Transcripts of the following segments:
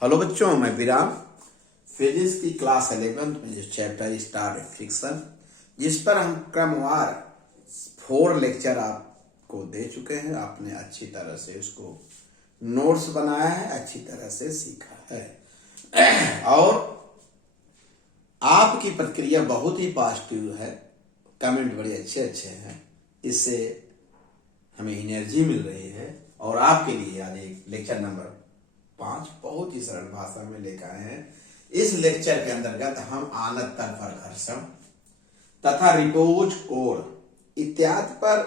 Hello बच्चों, मैं विराम। फिजिक्स की क्लास 11 में जो चैप्टर स्टार फ्रिक्शन, जिस पर हम क्रमवार 4 लेक्चर आपको दे चुके हैं। आपने अच्छी तरह से उसको नोट्स बनाया है, अच्छी तरह से सीखा है और आपकी प्रतिक्रिया बहुत ही पॉजिटिव है। कमेंट बड़े अच्छे अच्छे हैं, इससे हमें एनर्जी मिल रही है। और आपके लिए आज एक लेक्चर नंबर 5 बहुत ही सरल भाषा में लेकर आए हैं। इस लेक्चर के अंतर्गत हम आनत तल पर घर्षण तथा रिपोज कोण इत्यादि पर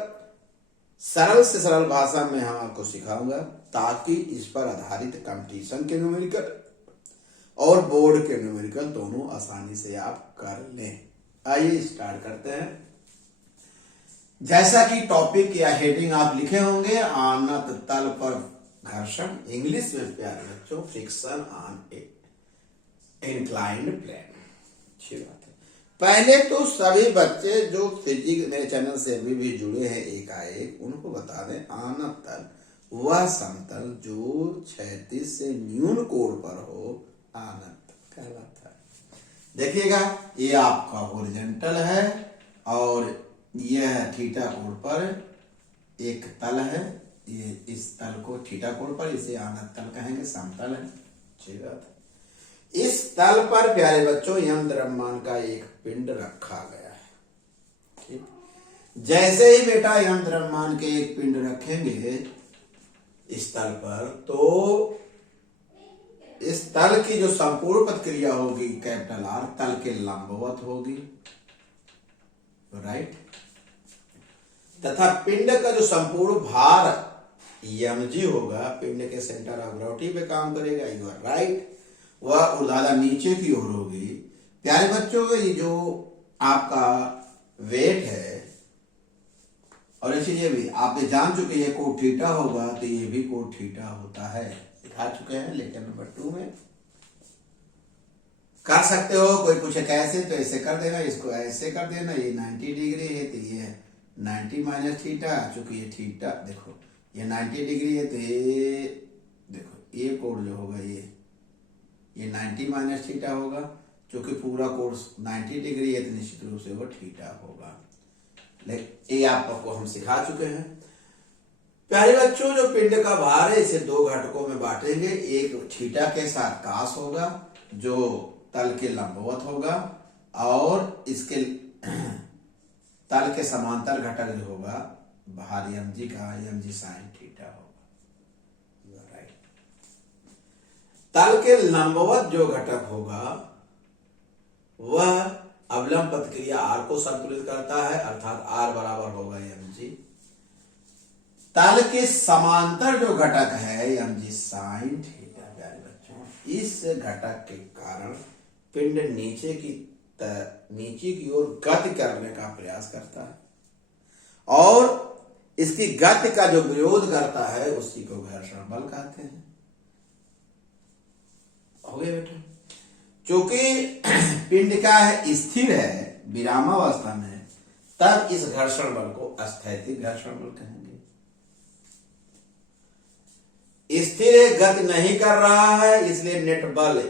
सरल से सरल भाषा में हम आपको सिखाऊंगा, ताकि इस पर आधारित कंपटीशन के न्यूमेरिकल और बोर्ड के न्यूमेरिकल दोनों आसानी से आप कर लें। आइए स्टार्ट करते हैं। जैसा कि टॉपिक या हेडिंग आप लिखे होंगे, आनत तल पर घर्षण, इंग्लिश में प्यारे बच्चों फ्रिक्शन ऑन इंक्लाइंड प्लेन। अच्छी बात है। पहले तो सभी बच्चे जो फिजिक्स मेरे चैनल से अभी भी जुड़े हैं एकाएक, उनको बता दें, आनत तल वह समतल जो क्षैतिज से न्यून कोण पर हो, आनत तल कहलाता है। देखिएगा, ये आपका हॉरिजॉन्टल है और यह थीटा कोण पर एक तल है। ये इस तल को थीटा कोण पर, इसे आनत तल कहेंगे, समतल है। ठीक बात है। इस तल पर प्यारे बच्चों यम द्रव्यमान का एक पिंड रखा गया है। ठीक, जैसे ही बेटा यम द्रव्यमान के एक पिंड रखेंगे इस तल पर, तो इस तल की जो संपूर्ण प्रतिक्रिया होगी कैपिटल आर, तल के लंबवत होगी, राइट। तथा पिंड का जो संपूर्ण भार mg होगा, पिंड के सेंटर ऑफ ग्रेविटी पे काम करेगा, यू आर राइट। वह ऊर्ध्वाधर नीचे की ओर होगी। प्यारे बच्चों, ये जो आपका वेट है, और इसीलिए भी आपने जान चुके ये कोण थीटा होगा, तो ये भी कोण थीटा होता है, सिखा चुके हैं लेक्चर नंबर 2 में। कर सकते हो, कोई पूछे कैसे, तो ऐसे कर देना, इसको ऐसे कर देना। ये 90 डिग्री है तो ये 90 माइनस थीटा, चूंकि ये थीटा, देखो ये 90 डिग्री है तो ये देखो ये कोण जो होगा ये 90 माइनस थीटा होगा। चूंकि पूरा कोण 90 डिग्री है तो निश्चित रूप से वो थीटा होगा। लेकिन ये आपको हम सिखा चुके हैं। प्यारे बच्चों, जो पिंड का भार है इसे 2 घटकों में बांटेंगे। एक थीटा के साथ कास होगा जो तल के लंबवत होगा, और इसके तल के समांतर घटक जो होगा भार mg का, mg sin थीटा होगा, राइट। तल के लंबवत जो घटक होगा वह अवलंब प्रतिक्रिया r को संतुलित करता है, अर्थात r बराबर होगा mg। तल के समांतर जो घटक है mg sin थीटा। प्यारे बच्चों, इस घटक के कारण पिंड नीचे की ओर गति करने का प्रयास करता है, और इसकी गति का जो विरोध करता है उसी को घर्षण बल कहते हैं। हो गया बेटा। चूंकि पिंड का स्थिर है विरामावस्था में, तब इस घर्षण बल को स्थैतिक घर्षण बल कहेंगे। स्थिर है, गति नहीं कर रहा है, इसलिए नेट बल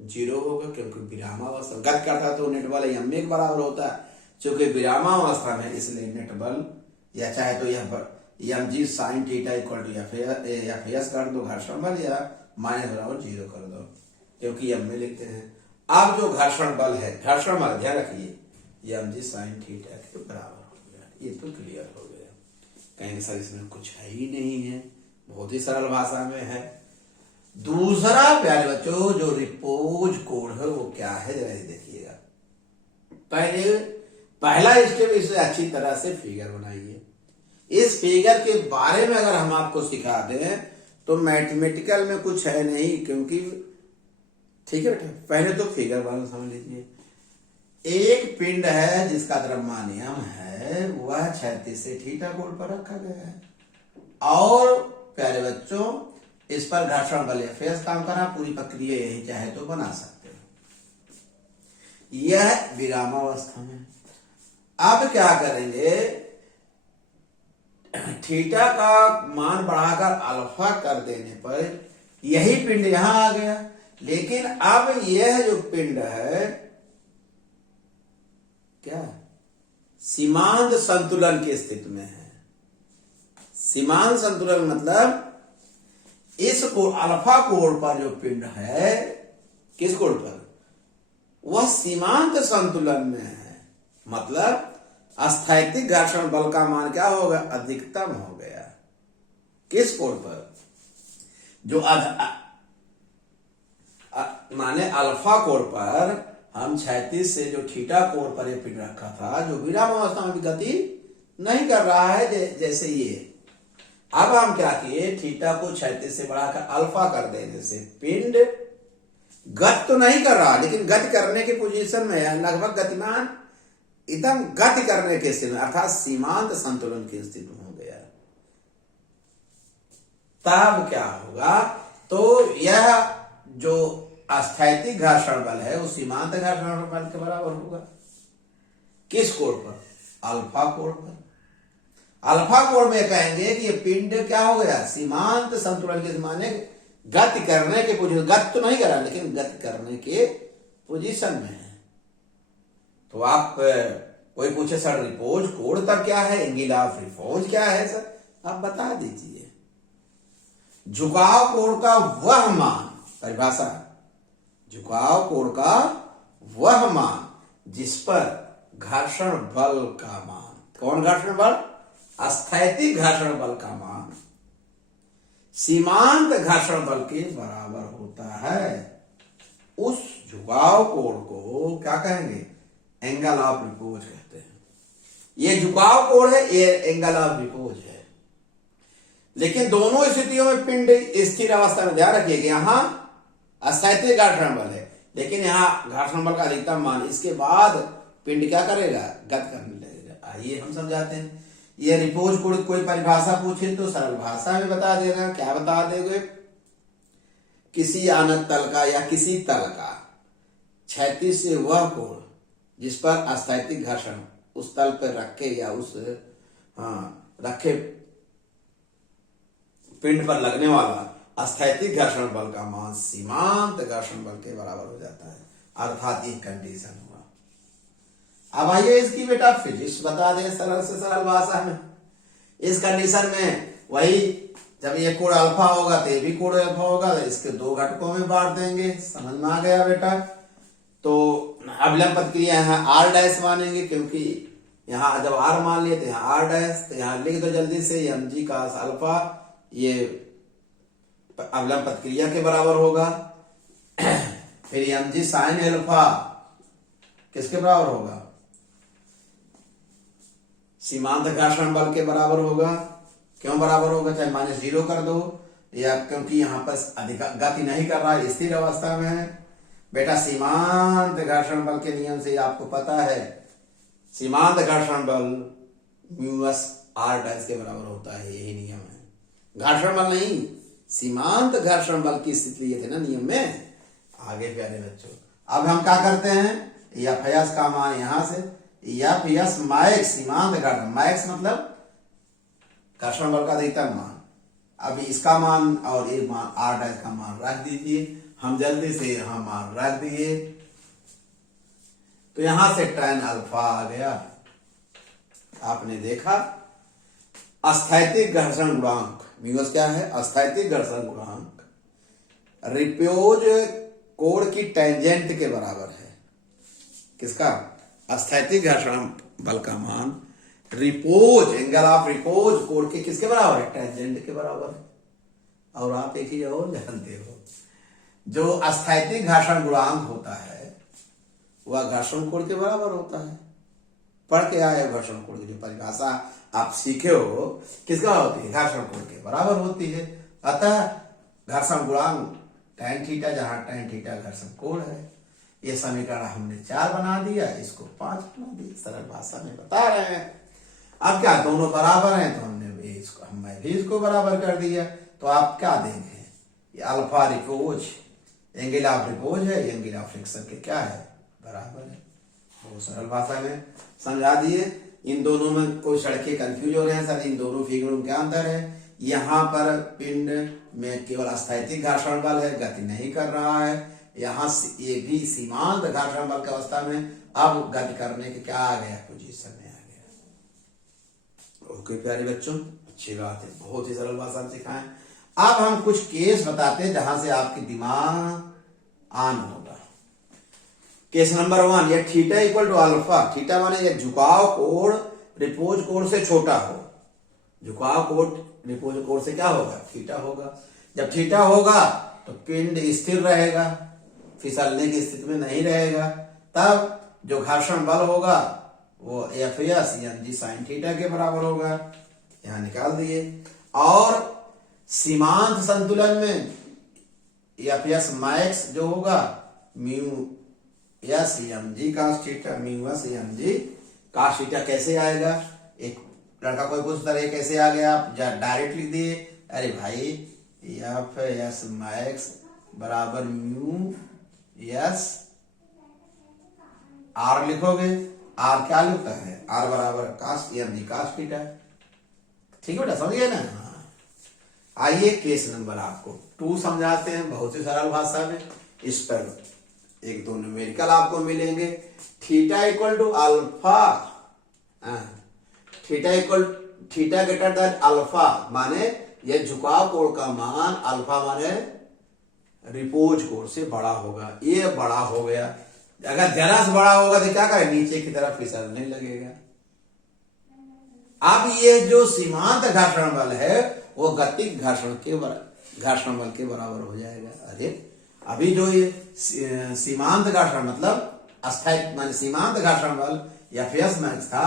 0 होगा, क्योंकि विरामावस्था गति करता है तो नेट बल m के बराबर होता है। चूंकि विरामावस्था में, इसलिए नेट बल, या चाहे तो यह mg sin theta equal to fs कर दो घर्षण बल, या माइनस बराबर 0 कर दो, क्योंकि m में लिखते हैं। अब जो घर्षण बल है, घर्षण बल ध्यान रखिए, ये mg sin थीटा के बराबर हो गया। ये तो क्लियर हो गया। कहेंगे सर इसमें कुछ है ही नहीं है, बहुत ही सरल भाषा में है। दूसरा प्यारे बच्चों, जो रिपोज कोण है वो क्या है, जरा देखिएगा। पहला स्टेप, इसे अच्छी तरह से फिगर बनाइए। इस फिगर के बारे में अगर हम आपको सिखा दें तो मैथमेटिकल में कुछ है नहीं, क्योंकि ठीक है बेटा, पहले तो फिगर वाला समझ लीजिए। एक पिंड है जिसका द्रव्यमान m है, वह क्षैतिज से थीटा कोण पर रखा गया है, और प्यारे बच्चों इस पर घर्षण बल Fs काम करना, पूरी प्रक्रिया यही चाहे तो बना सकते हो। यह विरामावस्था में। अब क्या करेंगे, थीटा का मान बढ़ाकर अल्फा कर देने पर यही पिंड यहां आ गया। लेकिन अब यह जो पिंड है क्या सीमांत संतुलन की स्थिति में है। सीमांत संतुलन मतलब इस कोण अल्फा कोण पर जो पिंड है, किस कोण पर, वह सीमांत संतुलन में है। मतलब स्थैतिक घर्षण बल का मान क्या होगा, अधिकतम हो गया। किस कोण पर, जो माने अल्फा कोण पर हम क्षैतिज से जो थीटा कोण पर ये पिंड रखा था, जो विराम अवस्था में भी गति नहीं कर रहा है जैसे ये। अब हम क्या किए, थीटा को क्षैतिज से बढ़ाकर अल्फा कर देने से पिंड गति तो नहीं कर रहा, लेकिन गति करने की पोजीशन में है, लगभग गतिमान, एकदम गति करने की स्थिति में, अर्थात सीमांत संतुलन की स्थिति में हो गया। तब क्या होगा, तो यह जो स्थैतिक घर्षण बल है वो सीमांत घर्षण बल के बराबर होगा। किस कोण पर, अल्फा कोण पर। अल्फा कोण में कहेंगे कि ये पिंड क्या हो गया, सीमांत संतुलन के माने गति करने के पोजीशन, गति तो नहीं कर रहा लेकिन गति करने के पोजीशन में है। तो आप कोई पूछे सर रिपोज कोण तब क्या है, एंगल ऑफ रिपोज क्या है सर, आप बता दीजिए। झुकाव कोण का वह मान, परिभाषा, झुकाव कोण का वह मान जिस पर घर्षण बल का मान, कौन घर्षण बल, स्थैतिक घर्षण बल का मान सीमांत घर्षण बल के बराबर होता है। उस झुकाव कोण को क्या कहेंगे, एंगल ऑफ रिपोज कहते हैं। ये झुकाव कोण है, ये एंगल ऑफ रिपोज है। लेकिन दोनों स्थितियों में पिंड स्थिर अवस्था में, ध्यान रखिएगा, यहां स्थैतिक घर्षण बल है लेकिन यहां घर्षण बल का अधिकतम मान, इसके बाद पिंड क्या करेगा, गति करने लगेगा। आइए हम समझाते हैं। ये रिपोज कोण कोई परिभाषा पूछे तो सरल भाषा में बता देना। क्या बता देंगे, किसी आनत तल का या किसी तल का क्षैतिज से वह कोण जिस पर स्थैतिक घर्षण उस तल पर रखे या उस रखे पिंड पर लगने वाला स्थैतिक घर्षण बल का मान सीमांत घर्षण बल के बराबर हो जाता है, अर्थात एक कंडीशन हुआ। अब आइए इसकी बेटा फिजिक्स बता दें सरल से सरल भाषा में। इस कंडीशन में वही, जब ये कोण अल्फा होगा तो ये भी कोण अल्फा होगा, तो इसके दो घटकों में बांट देंगे। समझ में आ गया बेटा। तो अभिलंब प्रतिक्रिया यहाँ आर डैश मानेंगे, क्योंकि यहाँ जब आर मान लिए तो यहाँ आर डैश, तो यहाँ लिख दो जल्दी से, एम जी का अल्फा ये अभिलंब प्रतिक्रिया के बराबर होगा। फिर एम जी साइन अल्फा किसके बराबर होगा, सीमांत घर्षण बल के बराबर होगा। क्यों बराबर होगा, चाहे -0 कर दो, या क्योंकि यहां पर अधिक गति नहीं कर रहा है, स्थिर अवस्था में है। बेटा सीमांत घर्षण बल के नियम से आपको पता है, सीमांत घर्षण बल म्यूएस आर डैश के बराबर होता है, यही नियम है। घर्षण बल नहीं, सीमांत घर्षण बल की स्थिति लिए थे ना नियम में। आगे प्यारे बच्चों, अब हम क्या करते हैं, एफ एस का मान यहां से, एफ एस मैक्स सीमांत घर्षण, मैक्स मतलब घर्षण बल का अधिकतम मान। अब इसका मान और एक मान आर डैश का मान रख दीजिए। हम जल्दी से यहां मान रख दिए, तो यहां से tan अल्फा आ गया। आपने देखा स्थैतिक घर्षण गुणांक म्यूएस क्या है, स्थैतिक घर्षण गुणांक रिपोज कोण की टेंजेंट के बराबर है। किसका, स्थैतिक घर्षण बल का मान रिपोज, एंगल ऑफ रिपोज कोण के किसके बराबर है, टेंजेंट के बराबर है। और आप एक ही और जानते हो, जो स्थैतिक घर्षण गुणांक होता है वह घर्षण कोण के बराबर होता है। पढ़ के आए घर्षण कोण की जो परिभाषा आप सीखे हो किसका होती है, घर्षण कोण के बराबर होती है। अतः घर्षण गुणांक tan थीटा, जहां tan थीटा घर्षण कोण है। ये समीकरण हमने 4 बना दिया, इसको 5 बना दिया, सरल भाषा में बता रहे हैं। अब क्या दोनों बराबर हैं, तो हमने इसको मैं भी इसको बराबर कर दिया। तो आप क्या देंगे, ये alpha repose angle of repose है, एंगल ऑफ फ्रिक्शन के क्या है, बराबर है। बहुत सरल भाषा में समझा दिए। इन दोनों में कोई सड़के कंफ्यूज हो रहे हैं सर, इन दोनों फिगरों में क्या अंतर है, यहाँ पर पिंड में केवल अस्थैतिक घर्षण बल है, गति नहीं कर रहा है। यहाँ ये भी सीमांत घर्षण बल की अवस्था में अब गति करने के क्या आ गया, पोजीशन में आ गया। ओके प्यारे बच्चों, अच्छी बात है, बहुत ही सरल भाषा में सिखाएं। अब हम कुछ केस बताते हैं जहां से आपकी दिमाग ऑन होगा। केस नंबर 1, ये theta equal to alpha, theta माने ये झुकाव कोण रिपोज कोण से छोटा हो, झुकाव कोण रिपोज कोण से क्या होगा, थीटा होगा। जब थीटा होगा तो पिंड स्थिर रहेगा, फिसलने की स्थिति में नहीं रहेगा। तब जो घर्षण बल होगा वो F S mg sine theta के बराबर होगा, यहां निकाल दिए। और सीमांत संतुलन में एफ एस मैक्स जो होगा mu S mg cos theta, mu S mg cos theta कैसे आएगा। एक लड़का कोई पूछता है कैसे आ गया, आप डायरेक्ट लिख दिए, अरे भाई एफ एस मैक्स बराबर म्यू एस आर लिखोगे, आर क्या लिखता है, आर बराबर cos mg cos थीटा। ठीक है बेटा, समझ गए ना। आइए केस नंबर आपको 2 समझाते हैं बहुत ही सरल भाषा में। इस पर एक दो न्यूमेरिकल आपको मिलेंगे। Theta equal to alpha, theta greater than alpha माने यह झुकाव कोण का मान अल्फा माने रिपोज कोण से बड़ा होगा। ये बड़ा हो गया, अगर जरा से बड़ा होगा तो क्या करें, नीचे की तरफ फिसलने लगेगा। अब ये जो सीमांत घर्षण बल है वो गतिक घर्षण बल के बराबर हो जाएगा। अरे अभी जो ये सीमांत घर्षण मतलब अस्थायी माने सीमांत घर्षण बल एफ एस मैक्स था,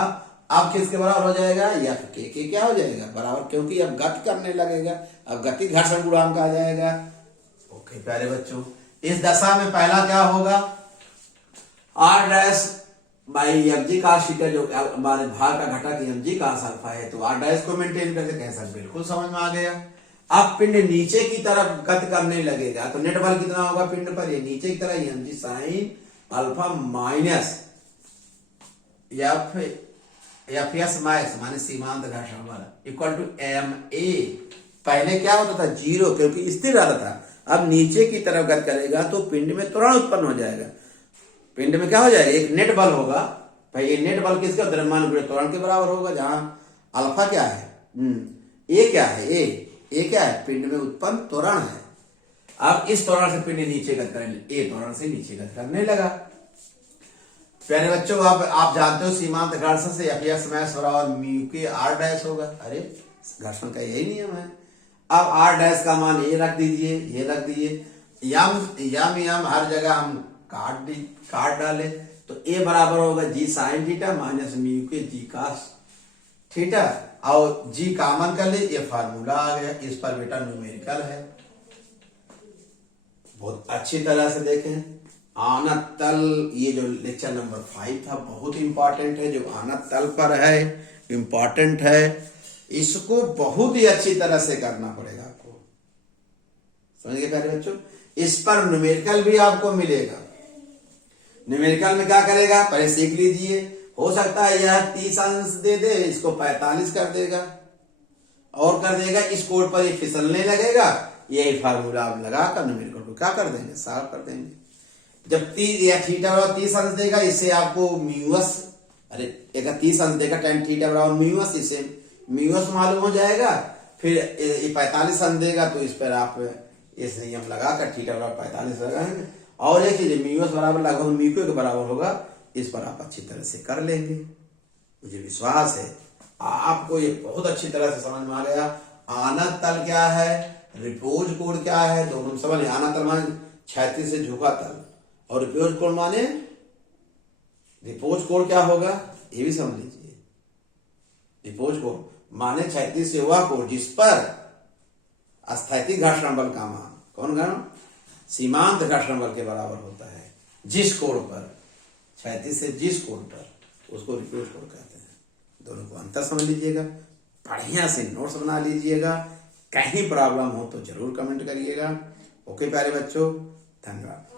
अब किसके बराबर हो जाएगा, एफ के क्या हो जाएगा बराबर, क्योंकि अब गति करने लगेगा, अब गतिक घर्षण गुणांक आ जाएगा। ओके प्यारे बच्चों, इस दशा में पहला क्या होगा, R dash by mg cos theta जो हमारे भाग का घटक mg cos अल्फा है, तो आर डैश को मेंटेन करके कैसा, बिल्कुल समझ में आ गया। अब पिंड नीचे की तरफ गति करने लगेगा तो नेट बल कितना होगा पिंड पर, ये नीचे की तरफ mg sin alpha minus F S max माने सीमांत घर्षण बल इक्वल टू एम ए। पहले क्या होता था, 0, क्योंकि स्थिर रहता था। अब नीचे की तरफ गति करेगा तो पिंड में त्वरण उत्पन्न हो जाएगा। पिंड में क्या हो जाएगा, एक नेट बल होगा। भाई ये नेट बल किसका, द्रव्यमान त्वरण के बराबर होगा, जहां अल्फा क्या है, ए क्या है, ए क्या है, पिंड में उत्पन्न त्वरण है। अब इस त्वरण से पिंड नीचे गति करने, ए त्वरण से नीचे गति करने लगा। प्यारे बच्चों, आप जानते हो सीमांत घर्षण से एफ एस मैक्स बराबर म्यू के आर डैश होगा। अरे घर्षण का यही नियम है। अब आर डैश का मान ये रख दीजिए, ये रख दिए, यम हर जगह हम काट डाले तो ए बराबर होगा जी साइन थीटा माइनस म्यू के जी cos थीटा, और जी कॉमन कर ले, ये फार्मूला आ गया। इस पर बेटा न्यूमेरिकल है, बहुत अच्छी तरह से देखें। आनत तल, ये जो लेक्चर नंबर 5 था बहुत इंपॉर्टेंट है, जो आनत तल पर है इंपॉर्टेंट है, इसको बहुत ही अच्छी तरह से करना पड़ेगा आपको, समझ गए प्यारे बच्चों। इस पर न्यूमेरिकल भी आपको मिलेगा। न्यूमेरिकल में क्या करेगा, पहले सीख लीजिए। हो सकता है यह 30 अंश दे दे, इसको 45 कर देगा और कर देगा, इस कोड पर ये फिसलने लगेगा। यही फार्मूला आप लगाकर न्यूमेरिकल को क्या कर देंगे, सॉल्व कर देंगे। जब थीटा बराबर 30 अंश देगा, इससे आपको म्यूएस, अरे एक 30 अंश देगा tan थीटा बराबर म्यूएस, इससे म्यूएस मालूम हो जाएगा। फिर 45 अंश देगा तो इस पर आप इस नियम लगाकर थीटा बराबर 45 लगाएंगे। और एक चीज म्यूएस बराबर लगभग म्यू के बराबर होगा, इस पर आप अच्छी तरह से कर लेंगे। मुझे विश्वास है आपको ये बहुत अच्छी तरह से समझ में आ गया। आनत तल क्या है, रिपोज कोण क्या है, दोनों समझ। आनत तल माने क्षैतिज से झुका तल, और रिपोज कोण माने, रिपोज कोण क्या होगा ये भी समझ लीजिए। रिपोज कोण माने क्षैतिज से हुआ कोण जिस पर अस्थैतिक घर्षण बल का मान, कौन घर्षण, सीमांत घर्षण बल के बराबर होता है। जिस कोण पर, क्षैतिज से जिस कोण पर, उसको रिपोज कोण कहते हैं। दोनों को अंतर समझ लीजिएगा, बढ़िया से नोट्स बना लीजिएगा। कहीं प्रॉब्लम हो तो जरूर कमेंट करिएगा। ओके प्यारे बच्चों, धन्यवाद।